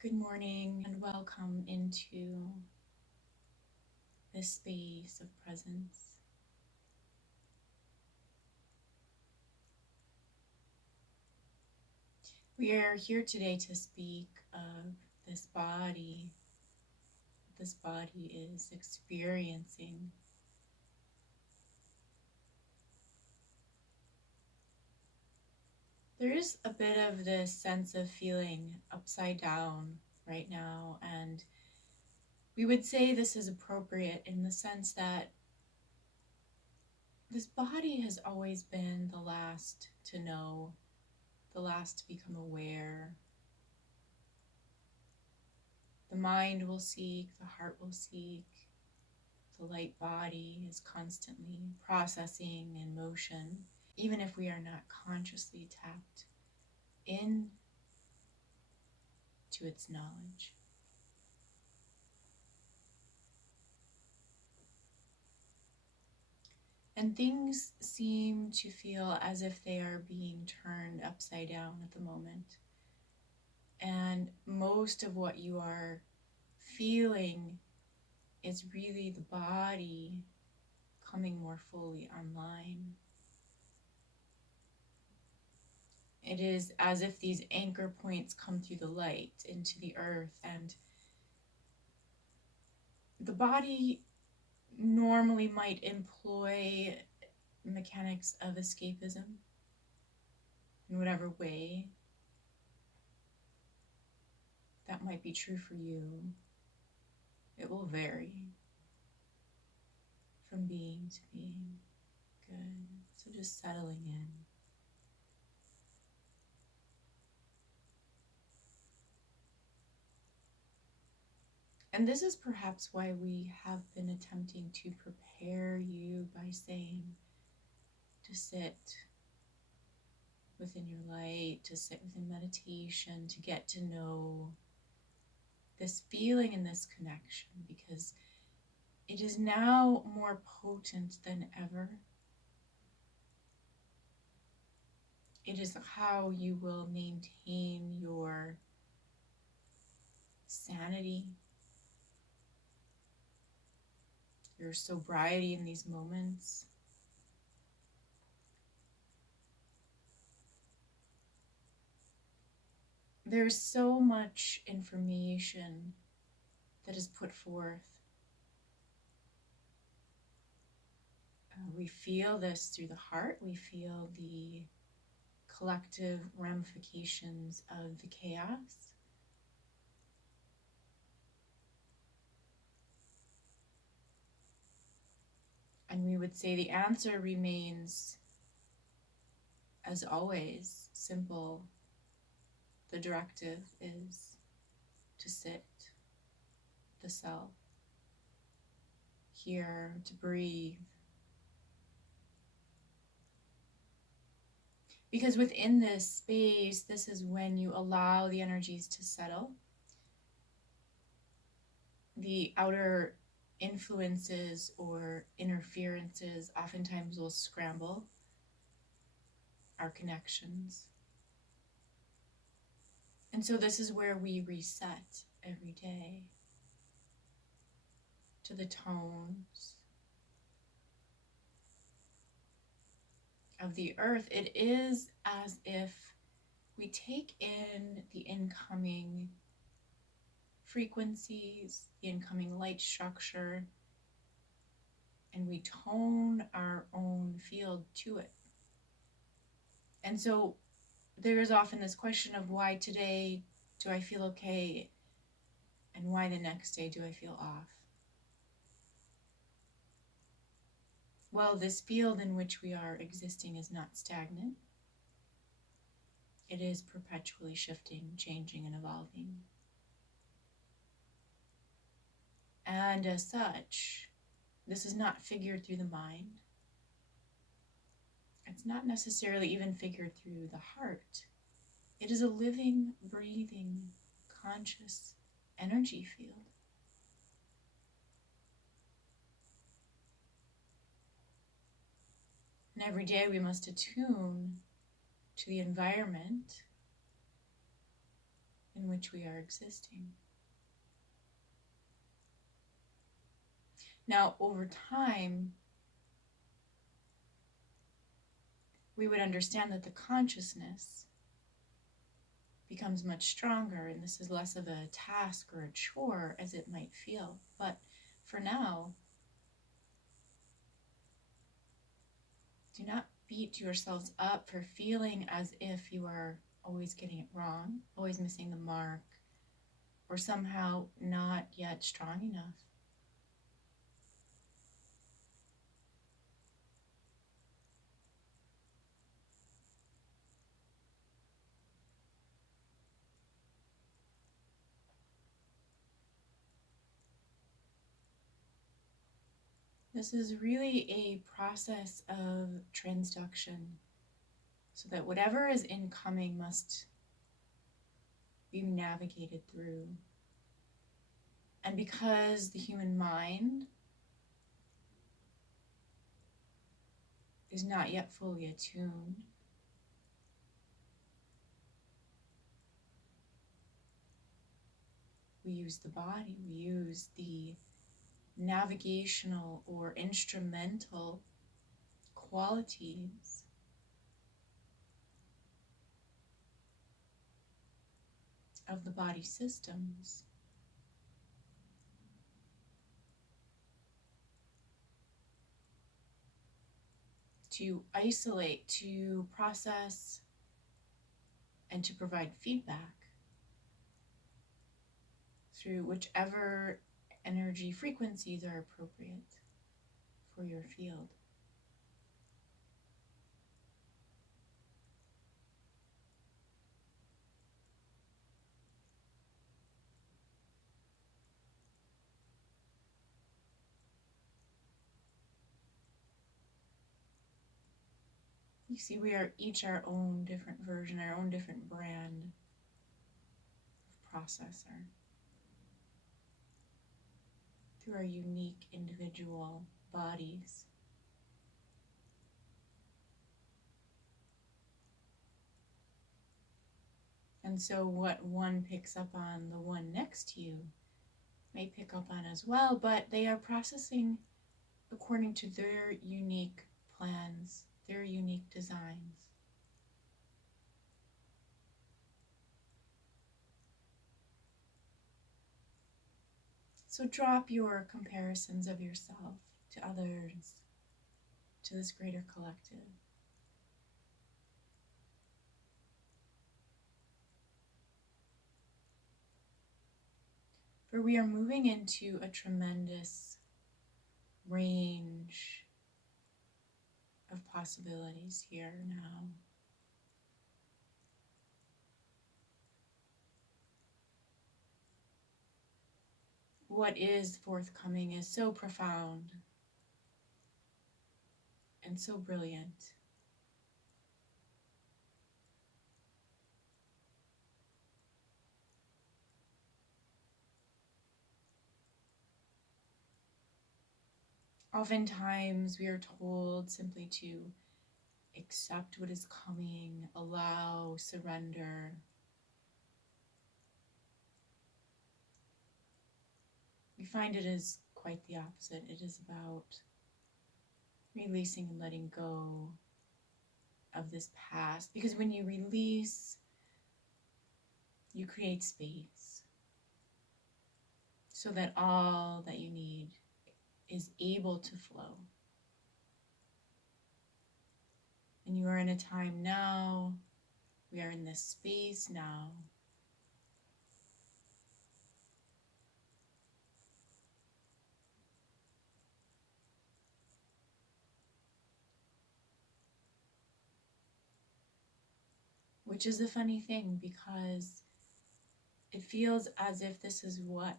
Good morning and welcome into this space of presence. We are here today to speak of this body. This body is experiencing. There is a bit of this sense of feeling upside down right now, and we would say this is appropriate in the sense that this body has always been the last to know, the last to become aware. The mind will seek, the heart will seek, the light body is constantly processing in motion, even if we are not consciously tapped in to its knowledge. And things seem to feel as if they are being turned upside down at the moment. And most of what you are feeling is really the body coming more fully online. It is as if these anchor points come through the light into the earth, and the body normally might employ mechanics of escapism in whatever way that might be true for you. It will vary from being to being. Good. So just settling in. And this is perhaps why we have been attempting to prepare you by saying to sit within your light, to sit within meditation, to get to know this feeling and this connection, because it is now more potent than ever. It is how you will maintain your sanity, your sobriety in these moments. There's so much information that is put forth. We feel this through the heart. We feel the collective ramifications of the chaos. And we would say the answer remains, as always, simple. The directive is to sit, the self, here, to breathe. Because within this space, this is when you allow the energies to settle. The outer influences or interferences oftentimes will scramble our connections. And so this is where we reset every day to the tones of the earth. It is as if we take in the incoming frequencies, the incoming light structure, and we tone our own field to it. And so there is often this question of why today do I feel okay, and why the next day do I feel off? Well, this field in which we are existing is not stagnant. It is perpetually shifting, changing, and evolving. And as such, this is not figured through the mind. It's not necessarily even figured through the heart. It is a living, breathing, conscious energy field. And every day we must attune to the environment in which we are existing. Now, over time, we would understand that the consciousness becomes much stronger, and this is less of a task or a chore as it might feel. But for now, do not beat yourselves up for feeling as if you are always getting it wrong, always missing the mark, or somehow not yet strong enough. This is really a process of transduction, so that whatever is incoming must be navigated through. And because the human mind is not yet fully attuned, we use the body, we use the navigational or instrumental qualities of the body systems to isolate, to process, and to provide feedback through whichever energy frequencies are appropriate for your field. You see, we are each our own different version, our own different brand of processor through our unique individual bodies. And so what one picks up on, the one next to you may pick up on as well, but they are processing according to their unique plans, their unique designs. So drop your comparisons of yourself to others, to this greater collective. For we are moving into a tremendous range of possibilities here now. What is forthcoming is so profound and so brilliant. Oftentimes we are told simply to accept what is coming, allow, surrender. We find it is quite the opposite. It is about releasing and letting go of this past. Because when you release, you create space so that all that you need is able to flow. And you are in a time now, we are in this space now, which is a funny thing because it feels as if this is what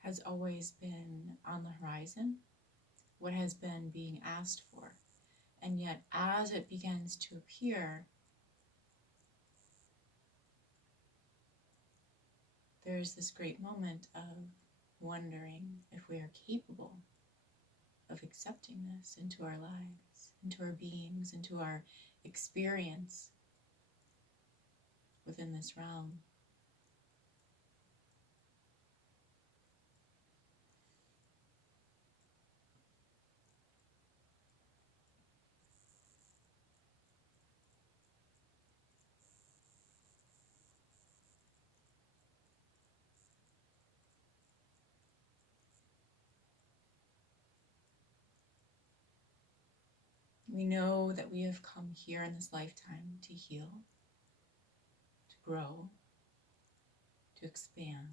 has always been on the horizon, what has been being asked for. And yet, as it begins to appear, there's this great moment of wondering if we are capable of accepting this into our lives, into our beings, into our experience. within this realm. We know that we have come here in this lifetime to heal, to grow, to expand.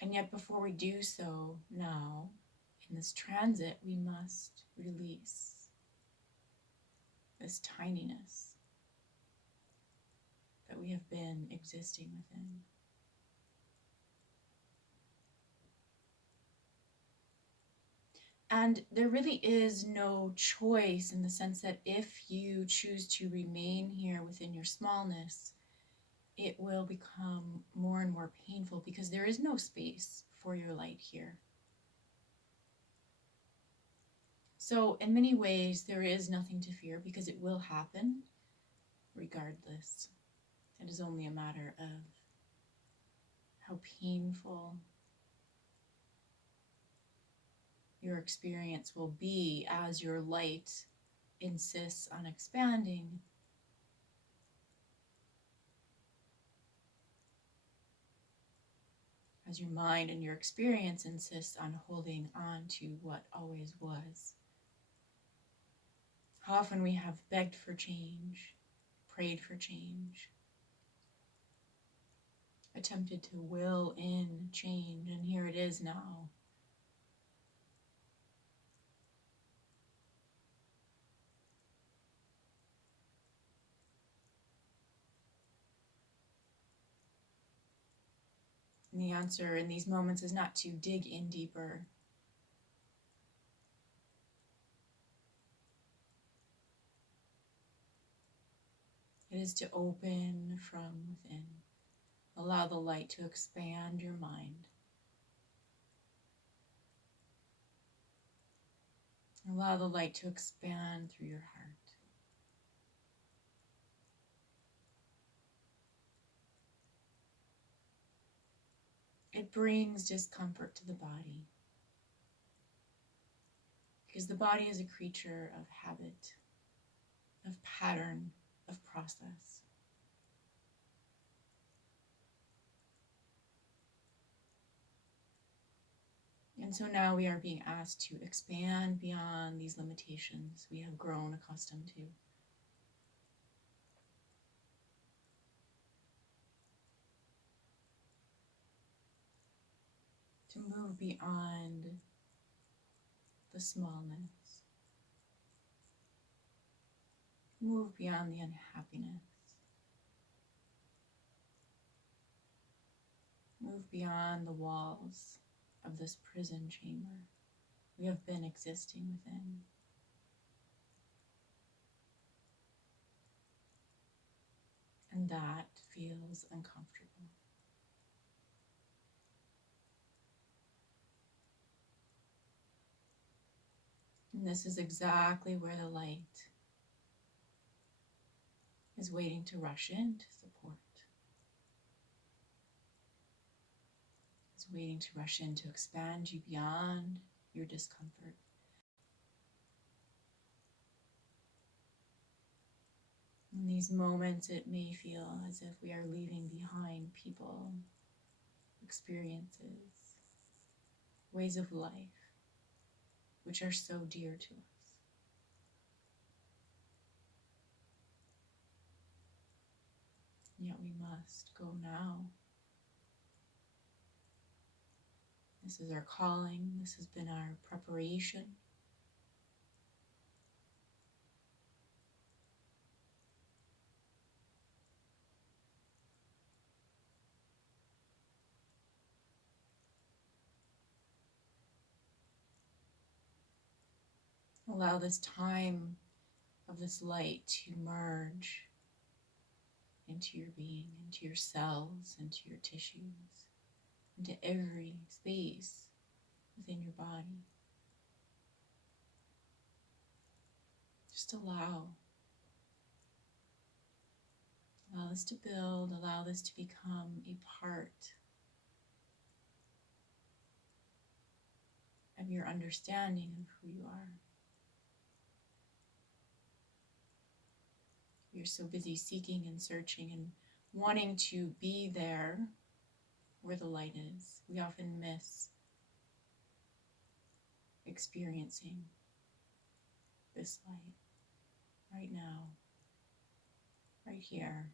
And yet before we do so now, in this transit, we must release this tininess that we have been existing within. And there really is no choice, in the sense that if you choose to remain here within your smallness, it will become more and more painful because there is no space for your light here. So in many ways, there is nothing to fear because it will happen regardless. It is only a matter of how painful your experience will be as your light insists on expanding. As your mind and your experience insists on holding on to what always was. How often we have begged for change, prayed for change, attempted to will in change, and here it is now. And the answer in these moments is not to dig in deeper. It is to open from within. Allow the light to expand your mind. Allow the light to expand through your heart. It brings discomfort to the body, because the body is a creature of habit, of pattern, of process. And so now we are being asked to expand beyond these limitations we have grown accustomed to. To move beyond the smallness. Move beyond the unhappiness. Move beyond the walls of this prison chamber we have been existing within. And that feels uncomfortable. And this is exactly where the light is waiting to rush in to support. It's waiting to rush in to expand you beyond your discomfort. In these moments, it may feel as if we are leaving behind people, experiences, ways of life, which are so dear to us. Yet we must go now. This is our calling. This has been our preparation. Allow this time of this light to merge into your being, into your cells, into your tissues, into every space within your body. Just allow. Allow this to build, allow this to become a part of your understanding of who you are. You're so busy seeking and searching and wanting to be there where the light is. We often miss experiencing this light right now, right here.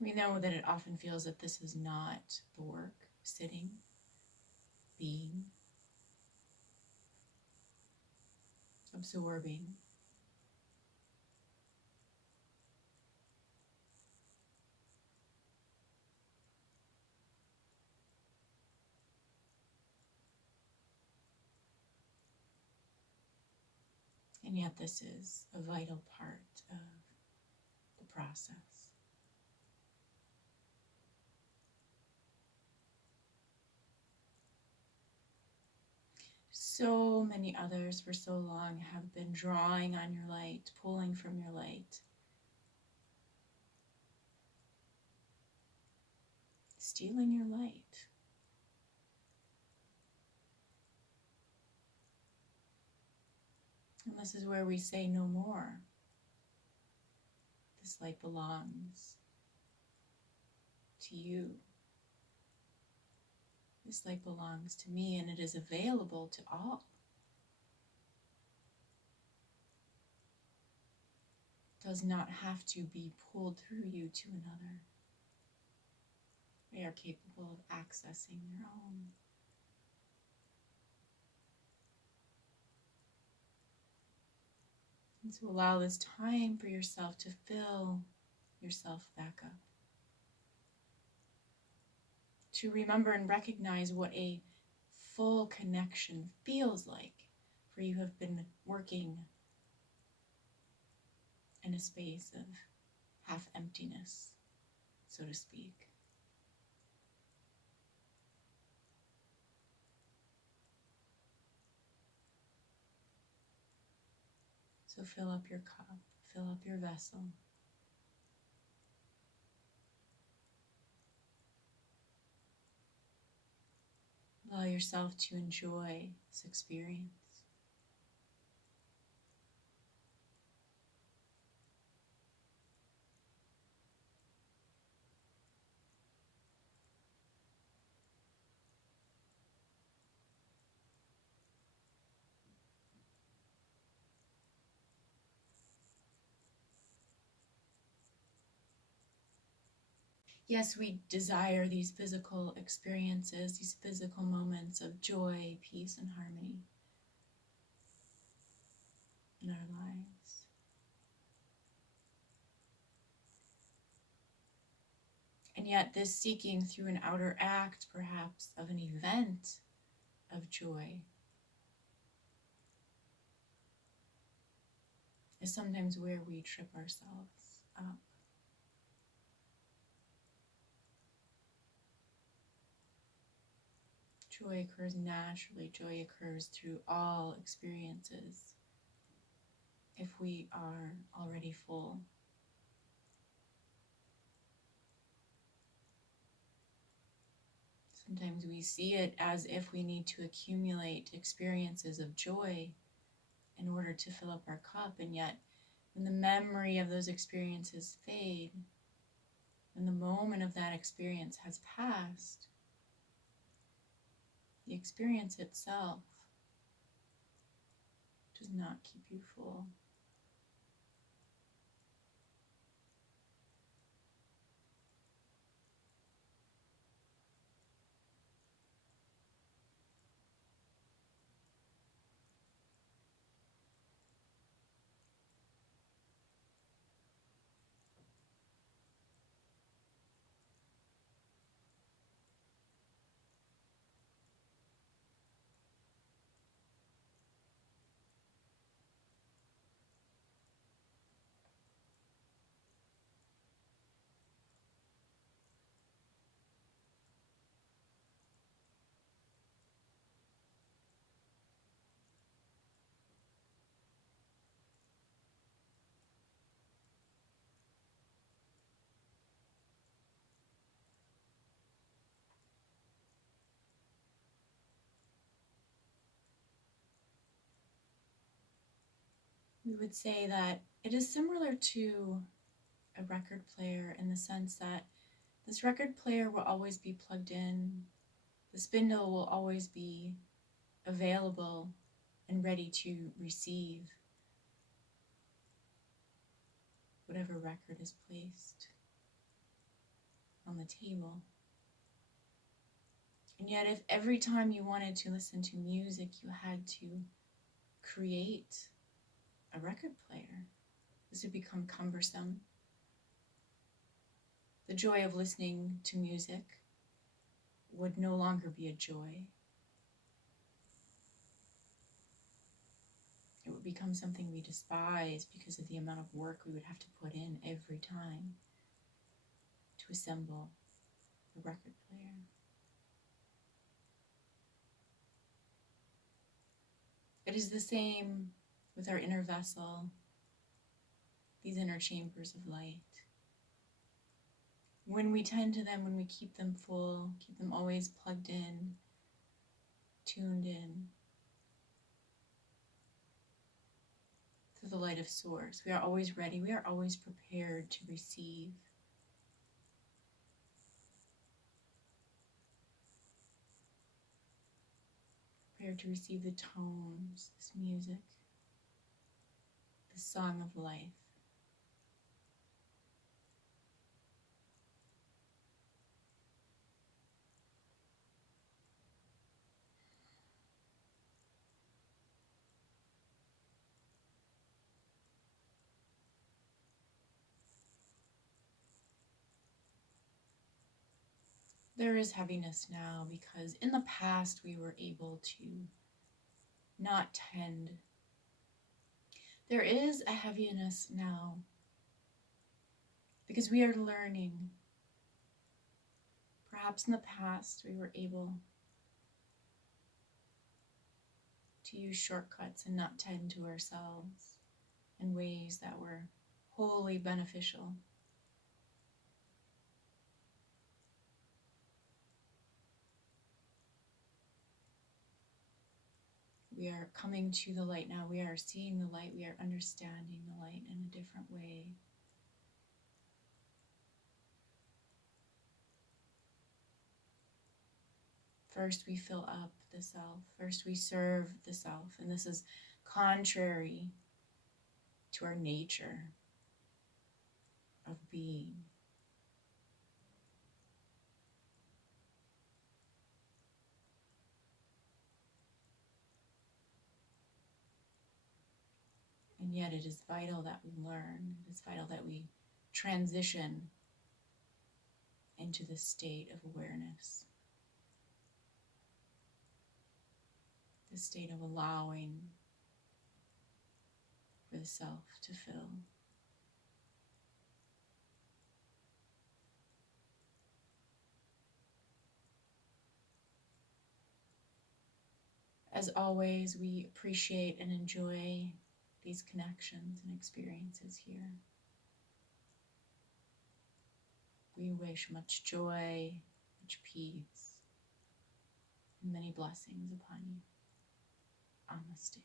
We know that it often feels that this is not the work, sitting, being, absorbing. And yet this is a vital part of the process. So many others for so long have been drawing on your light, pulling from your light, stealing your light. And this is where we say no more. This light belongs to you. This light belongs to me, and it is available to all. It does not have to be pulled through you to another. They are capable of accessing their own. And so allow this time for yourself to fill yourself back up. To remember and recognize what a full connection feels like, for you have been working in a space of half emptiness, so to speak. So fill up your cup, fill up your vessel. Allow yourself to enjoy this experience. Yes, we desire these physical experiences, these physical moments of joy, peace, and harmony in our lives. And yet this seeking through an outer act, perhaps, of an event of joy is sometimes where we trip ourselves up. Joy occurs naturally. Joy occurs through all experiences if we are already full. Sometimes we see it as if we need to accumulate experiences of joy in order to fill up our cup, and yet when the memory of those experiences fade, when the moment of that experience has passed, the experience itself does not keep you full. we would say that it is similar to a record player in the sense that this record player will always be plugged in, the spindle will always be available and ready to receive whatever record is placed on the table. And yet, if every time you wanted to listen to music, you had to create a record player, this would become cumbersome. The joy of listening to music would no longer be a joy. It would become something we despise because of the amount of work we would have to put in every time to assemble a record player. It is the same with our inner vessel, these inner chambers of light. When we tend to them, when we keep them full, keep them always plugged in, tuned in to the light of Source, we are always ready, we are always prepared to receive. Prepared to receive the tones, this music, the song of life. There is heaviness now because in the past we were able to not tend. There is a heaviness now because we are learning. Perhaps in the past we were able to use shortcuts and not tend to ourselves in ways that were wholly beneficial. We are coming to the light now. We are seeing the light. We are understanding the light in a different way. First, we fill up the self. First, we serve the self. And this is contrary to our nature of being. And yet it is vital that we learn. It is vital that we transition into the state of awareness. The state of allowing for the self to fill. As always, we appreciate and enjoy these connections and experiences here. We wish much joy, much peace, and many blessings upon you. Namaste.